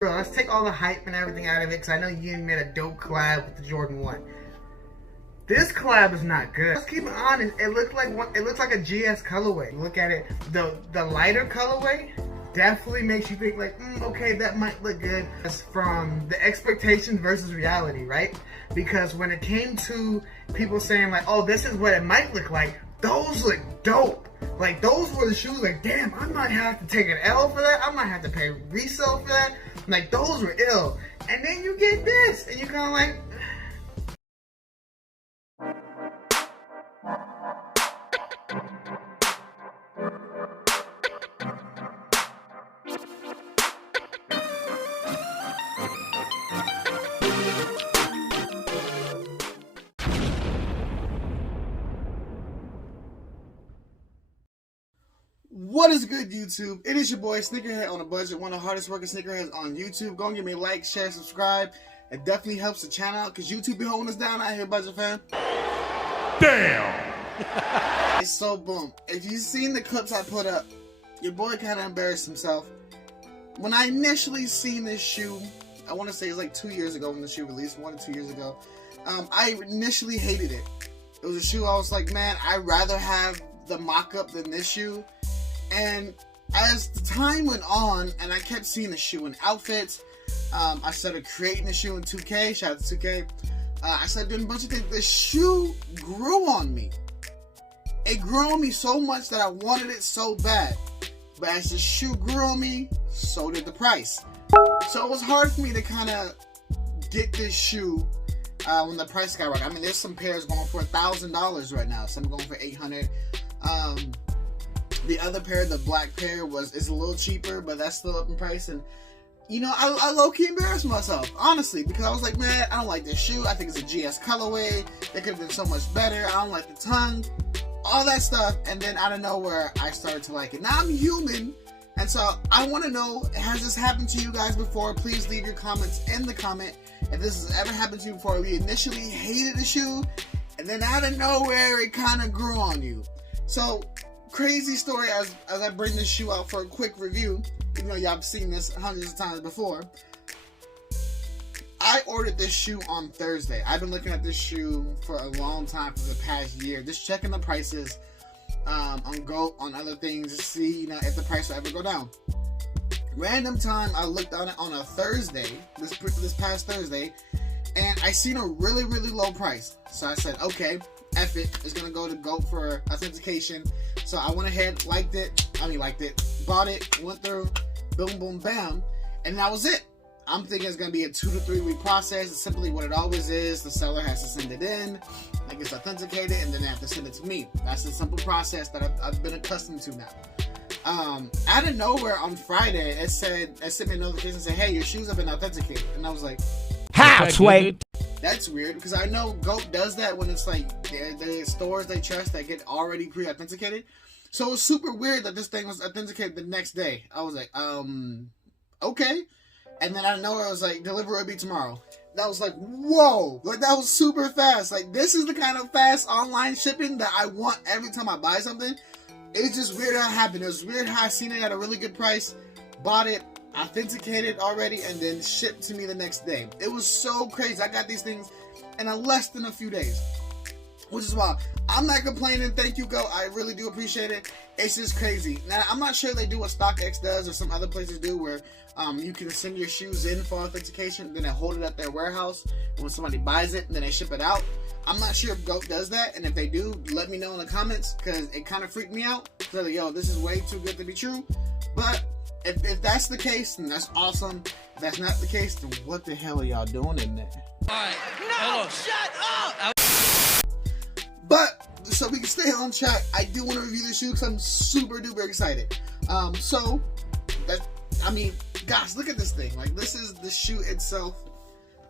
Bro, let's take all the hype and everything out of it, because I know Union made a dope collab with the Jordan 1. This collab is not good. Let's keep it honest. It looks like a GS colorway. Look at it. The lighter colorway definitely makes you think like, okay, that might look good. It's from the expectations versus reality, right? Because when it came to people saying like, oh, this is what it might look like, those look dope. Like, those were the shoes, like, damn, I might have to take an L for that. I might have to pay resale for that. Like, those were ill. And then you get this, and you're kind of like... What is good, YouTube? It is your boy Sneakerhead on a budget, one of the hardest working sneakerheads on YouTube. Go and give me a like, share, subscribe. It definitely helps the channel out because YouTube be holding us down out here, budget fam. Damn! It's so boom. If you've seen the clips I put up, your boy kind of embarrassed himself. When I initially seen this shoe, I want to say it was like 2 years ago when the shoe released, 1 or 2 years ago. I initially hated it. It was a shoe I was like, man, I'd rather have the mock-up than this shoe. And as the time went on and I kept seeing the shoe in outfits, I started creating the shoe in 2K, shout out to 2K. I started doing a bunch of things. The shoe grew on me. It grew on me so much that I wanted it so bad. But as the shoe grew on me, so did the price. So it was hard for me to kind of get this shoe when the price skyrocketed. I mean, there's some pairs going for $1,000 right now. Some going for $800. The other pair, the black pair, is a little cheaper, but that's still up in price. And you know, I low-key embarrassed myself, honestly, because I was like, man, I don't like this shoe. I think it's a GS colorway. It could have been so much better. I don't like the tongue, all that stuff. And then out of nowhere, I started to like it. Now I'm human, and so I want to know, has this happened to you guys before? Please leave your comments in the comment if this has ever happened to you before. We initially hated the shoe, and then out of nowhere, it kind of grew on you. So, crazy story as I bring this shoe out for a quick review, even though y'all have seen this hundreds of times before. I ordered this shoe on Thursday. I've been looking at this shoe for a long time, for the past year, just checking the prices on GOAT, on other things, to see, you know, if the price will ever go down. Random time, I looked on it on a Thursday, this past Thursday, and I seen a really, really low price. So I said, okay, F it, it's gonna go to GOAT for authentication. So I went ahead, bought it, went through, boom, boom, bam, and that was it. I'm thinking it's gonna be a 2 to 3 week process. It's simply what it always is. The seller has to send it in, like it's authenticated, and then they have to send it to me. That's the simple process that I've been accustomed to now. Out of nowhere on Friday, it sent me a notification and said, hey, your shoes have been authenticated. And I was like, How, Sway? That's weird, because I know GOAT does that when it's like the stores they trust that get already pre-authenticated. So it was super weird that this thing was authenticated the next day. I was like, okay. And then out of nowhere, I was like, delivery will be tomorrow. That was like, whoa, like that was super fast. Like, this is the kind of fast online shipping that I want every time I buy something. It's just weird how it happened. It was weird how I seen it at a really good price, bought it, authenticated already, and then shipped to me the next day. It was so crazy. I got these things in less than a few days, which is why I'm not complaining. Thank you, GOAT. I really do appreciate it. It's just crazy. Now, I'm not sure they do what StockX does or some other places do, where you can send your shoes in for authentication, then they hold it at their warehouse, and when somebody buys it, then they ship it out. I'm not sure if GOAT does that, and if they do, let me know in the comments, because it kind of freaked me out. So, like, yo, this is way too good to be true. But if that's the case, then that's awesome. If that's not the case, then what the hell are y'all doing in there? Alright, no, shut up! But, so we can stay on track, I do want to review the shoe because I'm super duper excited. Gosh, look at this thing. Like, this is the shoe itself.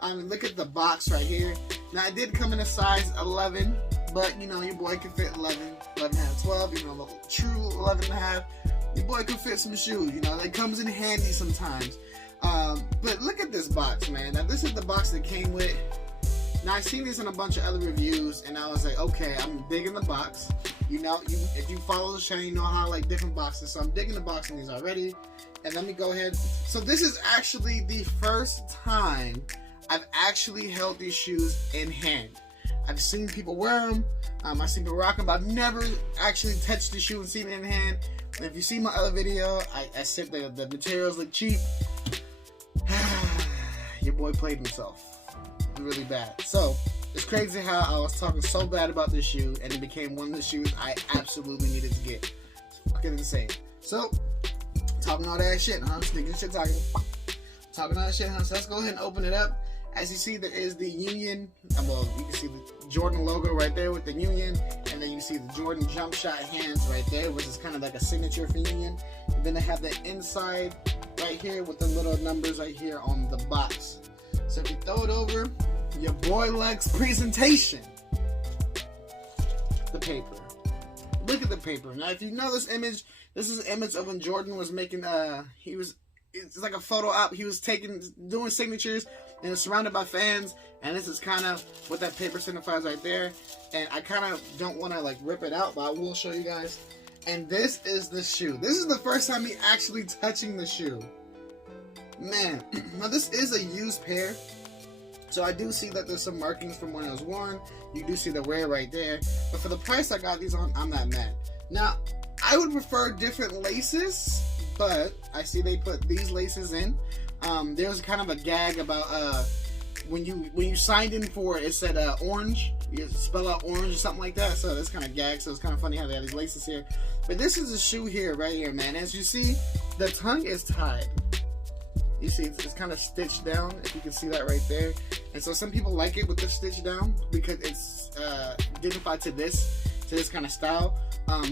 Look at the box right here. Now, it did come in a size 11, but, you know, your boy can fit 11, 11.5, 12, you know, a true 11.5. Your boy can fit some shoes, you know, that comes in handy sometimes. But look at this box, man. Now, this is the box that came with. Now, I've seen this in a bunch of other reviews, and I was like, okay, I'm digging the box. You know, if you follow the channel, you know how I like different boxes. So I'm digging the box in these already. And let me go ahead. So this is actually the first time I've actually held these shoes in hand. I've seen people wear them. I've seen people rock them, but I've never actually touched the shoe and seen it in hand. And if you see my other video, I said the materials look cheap. Your boy played himself really bad. So it's crazy how I was talking so bad about this shoe and it became one of the shoes I absolutely needed to get. It's fucking insane. So talking all that shit, huh? Sneaking shit talking all that shit, huh? So let's go ahead and open it up. As you see, there is the Union, well, you can see the Jordan logo right there with the Union, and then you see the Jordan jump shot hands right there, which is kind of like a signature for Union. And then they have the inside right here with the little numbers right here on the box. So if you throw it over, your boy Lex presentation. The paper. Look at the paper. Now, if you know this image, this is an image of when Jordan was making, it's like a photo op. He was doing signatures and was surrounded by fans. And this is kind of what that paper signifies right there. And I kind of don't want to like rip it out, but I will show you guys. And this is the shoe. This is the first time me actually touching the shoe. Man, now this is a used pair. So I do see that there's some markings from when it was worn. You do see the wear right there. But for the price I got these on, I'm not mad. Now, I would prefer different laces, but I see they put these laces in. There's kind of a gag about when you signed in for it, it said orange. You spell out orange or something like that. So that's kind of gag. So it's kind of funny how they have these laces here. But this is a shoe here, right here, man. As you see, the tongue is tied. You see, it's kind of stitched down, if you can see that right there. And so some people like it with the stitch down because it's dignified to this kind of style.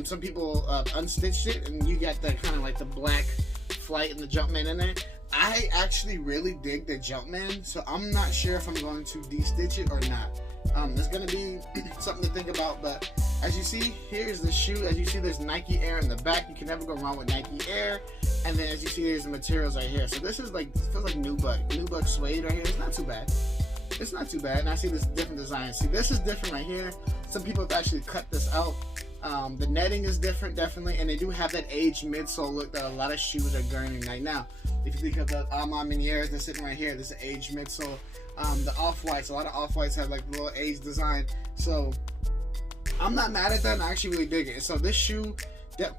Some people unstitched it, and you got that kind of like the black flight and the Jumpman in there. I actually really dig the Jumpman, so I'm not sure if I'm going to de-stitch it or not. There's going to be something to think about, but as you see, here's the shoe. As you see, there's Nike Air in the back. You can never go wrong with Nike Air. And then as you see, there's the materials right here. So this is like, feels like nubuck suede right here. It's not too bad. It's not too bad. And I see this different design. See, this is different right here. Some people have actually cut this out. The netting is different, definitely, and they do have that aged midsole look that a lot of shoes are gaining right now. If you think of the Armand Meniers, they're sitting right here. This is aged midsole. The off-whites, a lot of off-whites have like a little aged design. So I'm not mad at that, and I actually really dig it. So this shoe, it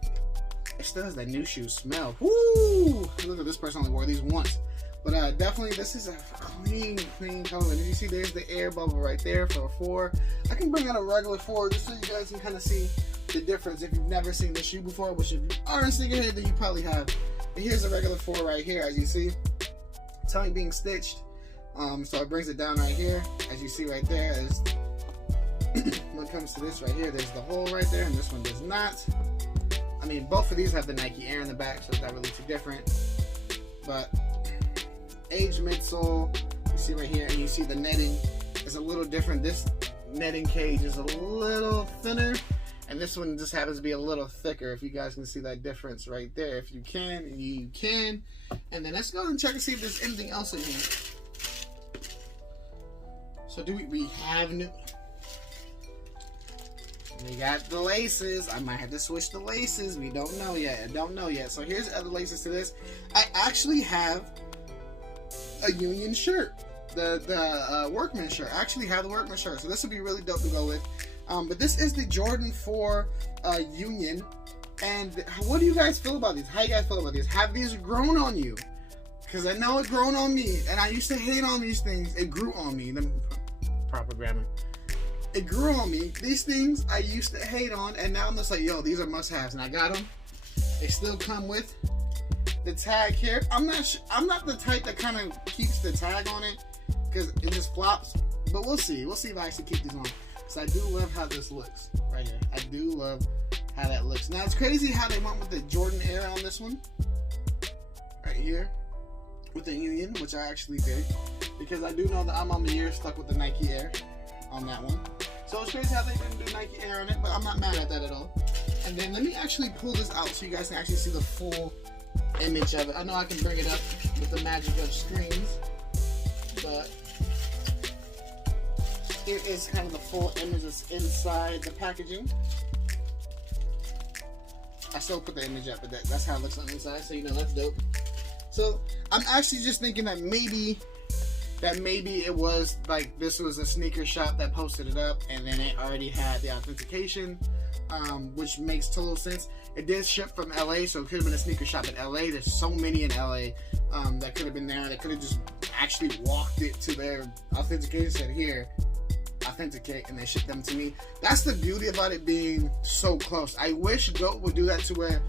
still has that new shoe smell. Woo! Look at this person only wore these once. But definitely, this is a clean color. And you see, there's the air bubble right there for a 4. I can bring out a regular 4 just so you guys can kind of see the difference if you've never seen the shoe before, which if you are a sneakerhead, then you probably have. But here's a regular 4 right here, as you see. Tongue being stitched. So it brings it down right here. As you see right there, is when it comes to this right here, there's the hole right there, and this one does not. I mean, both of these have the Nike Air in the back, so it's not really too different. But aged midsole, you see right here, and you see the netting is a little different. This netting cage is a little thinner, and this one just happens to be a little thicker. If you guys can see that difference right there, if you can, you can. And then let's go and check and see if there's anything else in here. So we have new. We got the laces. I might have to switch the laces. We don't know yet. I don't know yet. So here's other laces to this. I actually have a Union shirt, the workman shirt. I actually have the workman shirt, so this would be really dope to go with. But this is the Jordan 4 Union. And what do you guys feel about these? How you guys feel about these? Have these grown on you? Because I know it grown on me, and I used to hate on these things. It grew on me. Proper grammar. It grew on me. These things I used to hate on, and now I'm just like, yo, these are must-haves, and I got them. They still come with the tag here. I'm not the type that kind of keeps the tag on it because it just flops. But we'll see. We'll see if I actually keep these on. Because I do love how this looks right here. I do love how that looks. Now it's crazy how they went with the Jordan Air on this one, right here, with the Union, which I actually did, because I do know that I'm on the year stuck with the Nike Air on that one. So it's crazy how they didn't do Nike Air on it, but I'm not mad at that at all. And then let me actually pull this out so you guys can actually see the full image of it. I know I can bring it up with the magic of screens, but it is kind of the full image that's inside the packaging. I still put the image up, but that's how it looks on the inside. So you know that's dope. So I'm actually just thinking that maybe it was like this was a sneaker shop that posted it up, and then it already had the authentication, which makes total sense. It did ship from LA, so it could have been a sneaker shop in LA. There's so many in LA that could have been there. They could have just actually walked it to their authentication, said here, authenticate, and they shipped them to me. That's the beauty about it being so close. I wish GOAT would do that to where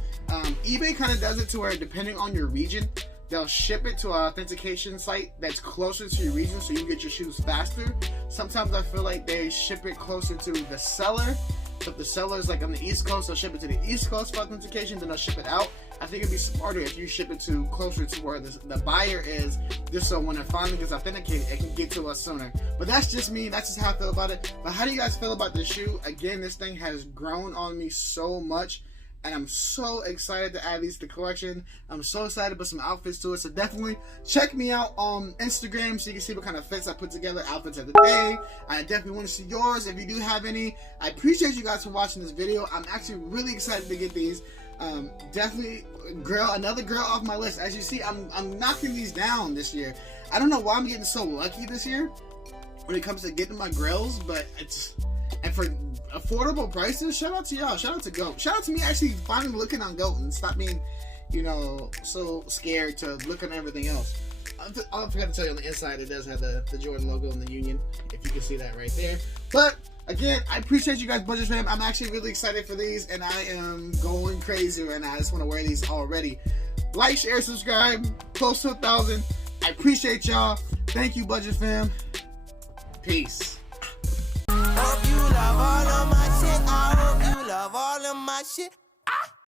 eBay kind of does it to where depending on your region, they'll ship it to an authentication site that's closer to your region so you get your shoes faster. Sometimes I feel like they ship it closer to the seller. So if the seller's like on the East Coast, they'll ship it to the East Coast for authentication, then they'll ship it out. I think it'd be smarter if you ship it to closer to where the buyer is, just so when it finally gets authenticated, it can get to us sooner. But that's just me. That's just how I feel about it. But how do you guys feel about this shoe? Again, this thing has grown on me so much, and I'm so excited to add these to the collection. I'm so excited to put some outfits to it. So definitely check me out on Instagram so you can see what kind of fits I put together, outfits of the day. I definitely want to see yours if you do have any. I appreciate you guys for watching this video. I'm actually really excited to get these. Definitely another girl off my list. As you see, I'm knocking these down this year. I don't know why I'm getting so lucky this year when it comes to getting my grills, but and for affordable prices, shout out to y'all. Shout out to GOAT. Shout out to me actually finally looking on GOAT and stop being, you know, so scared to look at everything else. I forgot to tell you on the inside it does have the Jordan logo and the Union, if you can see that right there. But again, I appreciate you guys, Budget Fam. I'm actually really excited for these, and I am going crazy right now. I just want to wear these already. Like, share, subscribe. Close to 1,000. I appreciate y'all. Thank you, Budget Fam. Peace. Hope you love all of my shit. I hope you love all of my shit.